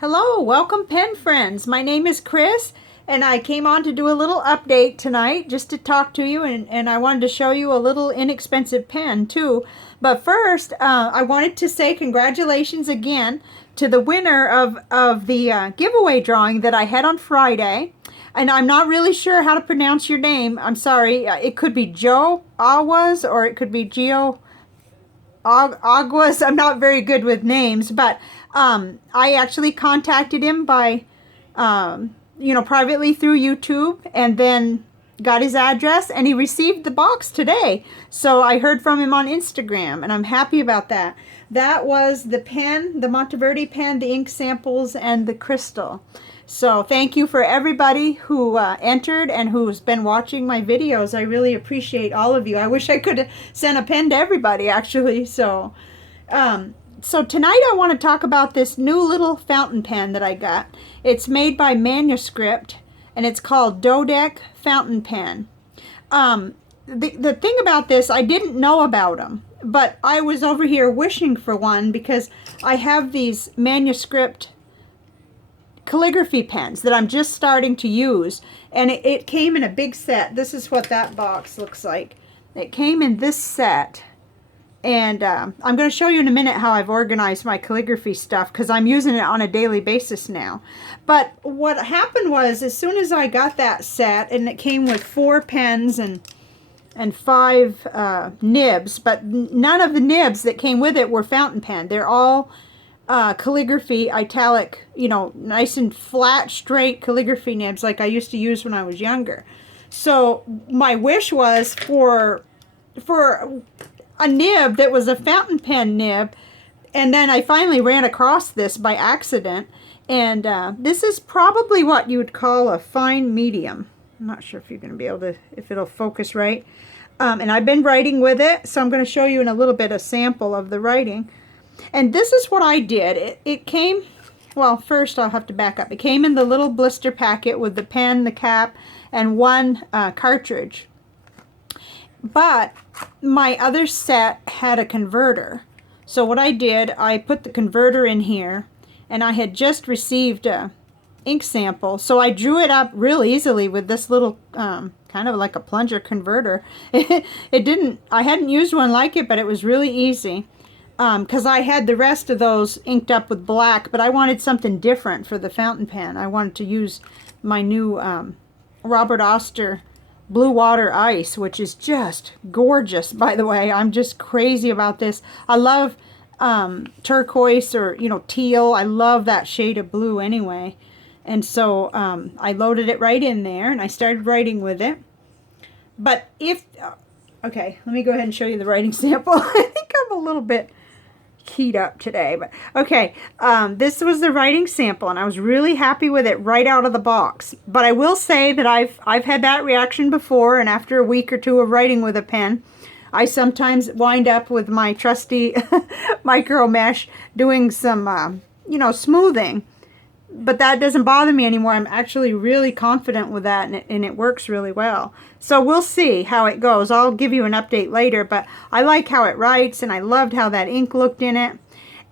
Hello, welcome pen friends. My name is Chris and I came on to do a little update tonight just to talk to you, and I wanted to show you a little inexpensive pen too. But first, I wanted to say congratulations again to the winner of the giveaway drawing that I had on Friday. And I'm not really sure how to pronounce your name. I'm sorry. It could be Geo Aguas or it could be Geo Aguas. I'm not very good with names, but I actually contacted him by, privately through YouTube, and then got his address, and he received the box today. So I heard from him on Instagram, and I'm happy about that. That was the pen, the Monteverde pen, the ink samples, and the crystal. So thank you for everybody who entered and who's been watching my videos. I really appreciate all of you. I wish I could have sent a pen to everybody, actually. So tonight I want to talk about this new little fountain pen that I got. It's made by Manuscript, and it's called Dodec fountain pen. The thing about this, I didn't know about them, but I was over here wishing for one because I have these Manuscript calligraphy pens that I'm just starting to use, and it came in a big set. This is what that box looks like. It came in this set, and I'm going to show you in a minute how I've organized my calligraphy stuff because I'm using it on a daily basis now. But what happened was, as soon as I got that set, and it came with 4 pens and 5 nibs, but none of the nibs that came with it were fountain pen. They're all calligraphy, italic, nice and flat, straight calligraphy nibs like I used to use when I was younger. So my wish was for a nib that was a fountain pen nib, and then I finally ran across this by accident, and this is probably what you would call a fine medium. I'm not sure if you're going to be able to, if it'll focus right. And I've been writing with it, so I'm going to show you in a little bit a sample of the writing. And this is what I did. It came, well, first I'll have to back up. It came in the little blister packet with the pen, the cap, and 1 cartridge. But my other set had a converter. So what I did, I put the converter in here, and I had just received a ink sample. So I drew it up real easily with this little kind of like a plunger converter. I hadn't used one like it, but it was really easy. Because I had the rest of those inked up with black, but I wanted something different for the fountain pen. I wanted to use my new Robert Oster Blue Water Ice, which is just gorgeous, by the way. I'm just crazy about this. I love turquoise or, teal. I love that shade of blue anyway. And so I loaded it right in there, and I started writing with it. But okay, let me go ahead and show you the writing sample. I think I'm a little bit keyed up today, but okay, this was the writing sample, and I was really happy with it right out of the box. But I will say that I've had that reaction before, and after a week or 2 of writing with a pen, I sometimes wind up with my trusty micro mesh doing some smoothing. But that doesn't bother me anymore. I'm actually really confident with that, and it works really well. So we'll see how it goes. I'll give you an update later, but I like how it writes, and I loved how that ink looked in it.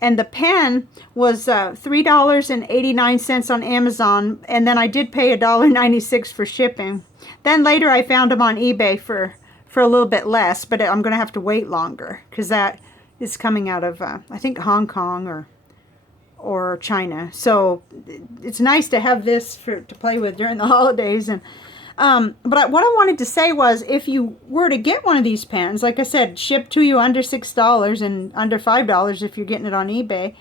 And the pen was $3.89 on Amazon, and then I did pay $1.96 for shipping. Then later I found them on eBay for a little bit less, but I'm going to have to wait longer because that is coming out of, I think, Hong Kong or China. So it's nice to have this to play with during the holidays. And but what I wanted to say was, if you were to get one of these pens, like I said, shipped to you under $6 and under $5 if you're getting it on eBay,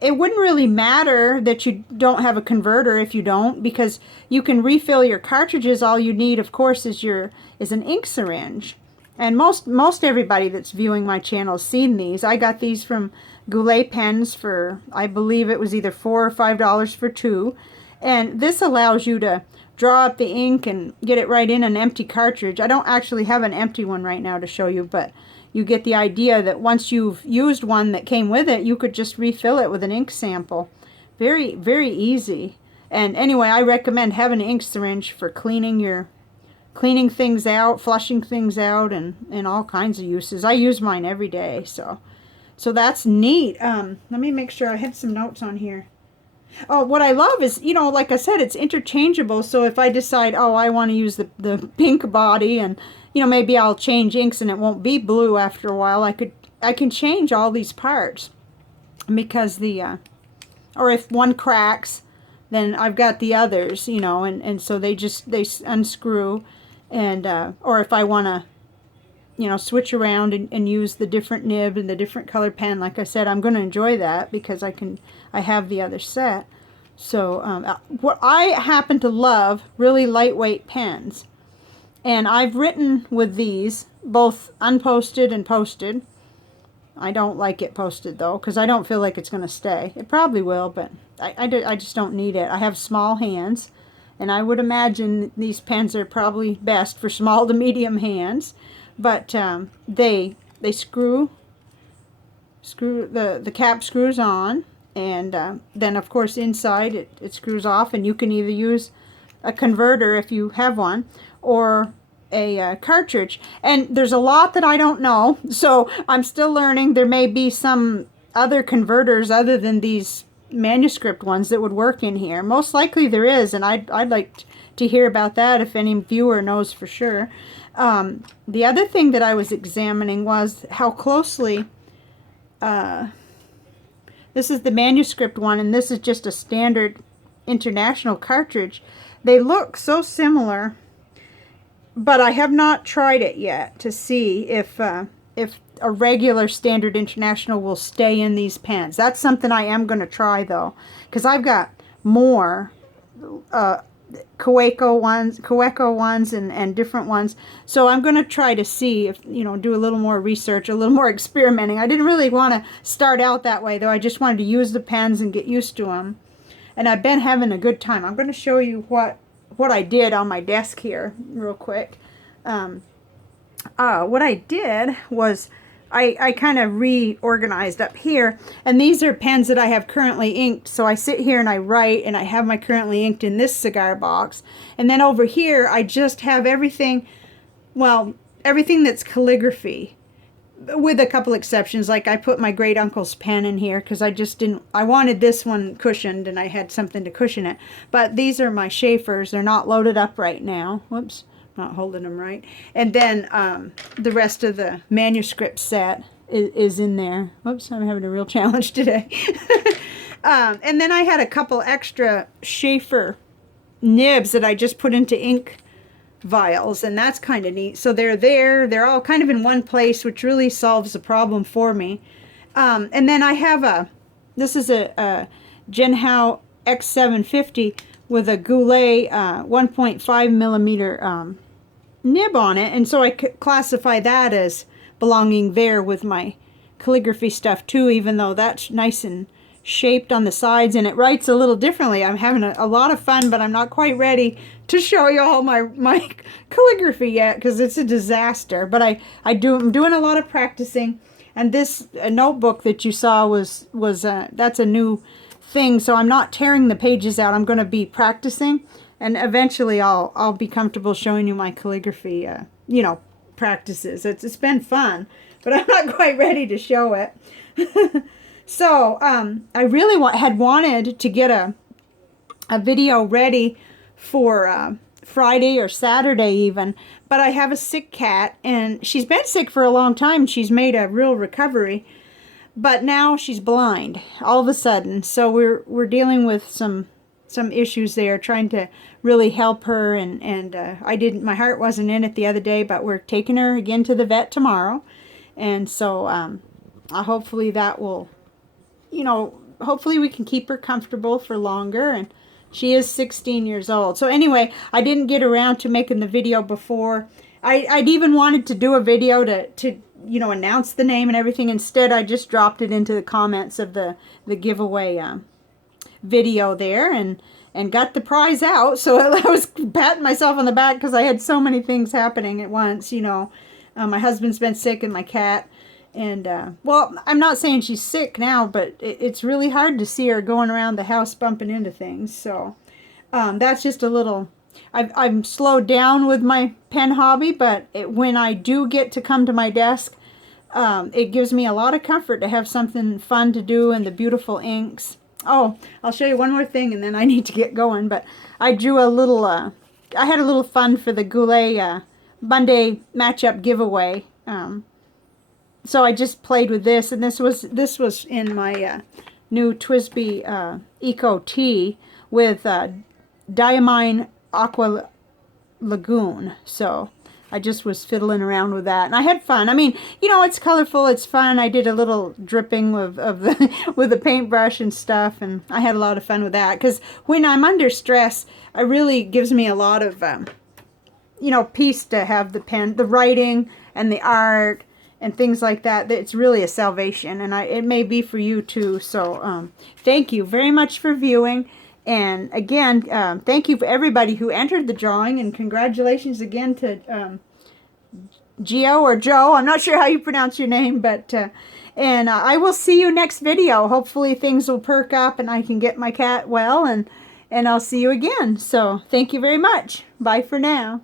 it wouldn't really matter that you don't have a converter if you don't, because you can refill your cartridges. All you need, of course, is an ink syringe. And most everybody that's viewing my channel has seen these. I got these from Goulet Pens for, I believe it was either $4 or $5 for 2. And this allows you to draw up the ink and get it right in an empty cartridge. I don't actually have an empty one right now to show you, but you get the idea that once you've used one that came with it, you could just refill it with an ink sample. Very, very easy. And anyway, I recommend having an ink syringe for cleaning things out, flushing things out, and all kinds of uses. I use mine every day, so that's neat. Let me make sure I had some notes on here. Oh, what I love is, you know, like I said, it's interchangeable. So if I decide, oh, I want to use the pink body, and, you know, maybe I'll change inks and it won't be blue after a while, I can change all these parts because or if one cracks, then I've got the others, you know, and so they unscrew, and, or if I want to, you know, switch around and use the different nib and the different color pen, like I said, I'm going to enjoy that because I have the other set. So what I happen to love, really lightweight pens, and I've written with these both unposted and posted. I don't like it posted though, because I don't feel like it's going to stay. It probably will, but I just don't need it. I have small hands, and I would imagine these pens are probably best for small to medium hands. But they screw the cap screws on, and then of course inside it screws off, and you can either use a converter if you have one, or a cartridge. And there's a lot that I don't know, so I'm still learning. There may be some other converters other than these manuscript ones that would work in here. Most likely there is, and I'd like to hear about that if any viewer knows for sure. The other thing that I was examining was how closely, this is the manuscript one, and this is just a standard international cartridge. They look so similar, but I have not tried it yet to see if a regular standard international will stay in these pens. That's something I am going to try though, because I've got more Kaweco ones and different ones. So I'm going to try to see if, you know, do a little more research, a little more experimenting. I didn't really want to start out that way though. I just wanted to use the pens and get used to them. And I've been having a good time. I'm going to show you what I did on my desk here real quick. What I did was I kind of reorganized up here, and these are pens that I have currently inked. So I sit here and I write, and I have my currently inked in this cigar box. And then over here I just have everything, well, everything that's calligraphy, with a couple exceptions. Like I put my great uncle's pen in here because I wanted this one cushioned, and I had something to cushion it. But these are my Schaefers. They're not loaded up right now. Whoops. Not holding them right. And then the rest of the manuscript set is in there. Whoops, I'm having a real challenge today. And then I had a couple extra Schaefer nibs that I just put into ink vials, and that's kind of neat. So they're all kind of in one place, which really solves the problem for me. And then I have this is a Genhao X750 with a Goulet 1.5 millimeter nib on it, and so I classify that as belonging there with my calligraphy stuff too, even though that's nice and shaped on the sides, and it writes a little differently. I'm having a lot of fun, but I'm not quite ready to show you all my calligraphy yet because it's a disaster. But I'm doing a lot of practicing, and this notebook that you saw was that's a new thing, so I'm not tearing the pages out. I'm going to be practicing, and eventually I'll be comfortable showing you my calligraphy you know, practices. It's been fun, but I'm not quite ready to show it. So I really had wanted to get a video ready for Friday or Saturday even, but I have a sick cat, and she's been sick for a long time. She's made a real recovery, but now she's blind all of a sudden. So we're dealing with some issues there, trying to really help her, and my heart wasn't in it the other day, but we're taking her again to the vet tomorrow, and so hopefully that will, you know, hopefully we can keep her comfortable for longer. And she is 16 years old. So anyway, I didn't get around to making the video before. I'd even wanted to do a video to you know, announce the name and everything. Instead, I just dropped it into the comments of the giveaway video there, and got the prize out. So I was patting myself on the back because I had so many things happening at once, you know. My husband's been sick, and my cat. And, well, I'm not saying she's sick now, but it's really hard to see her going around the house bumping into things. So that's just a little... I'm slowed down with my pen hobby, but when I do get to come to my desk, it gives me a lot of comfort to have something fun to do, and the beautiful inks. Oh, I'll show you one more thing and then I need to get going. But I drew a little, I had a little fun for the Goulet Monday matchup giveaway. So I just played with this, and this was in my new TWSBI Eco Tea with Diamine Aqua Lagoon. So I just was fiddling around with that, and I had fun. I mean, you know, it's colorful, it's fun. I did a little dripping of the with the paintbrush and stuff, and I had a lot of fun with that. Because when I'm under stress, it really gives me a lot of, you know, peace to have the pen, the writing, and the art, and things like that. It's really a salvation, and it may be for you too. So thank you very much for viewing. And again, thank you for everybody who entered the drawing, and congratulations again to Geo or Joe. I'm not sure how you pronounce your name, but and I will see you next video. Hopefully things will perk up and I can get my cat well, and I'll see you again. So thank you very much. Bye for now.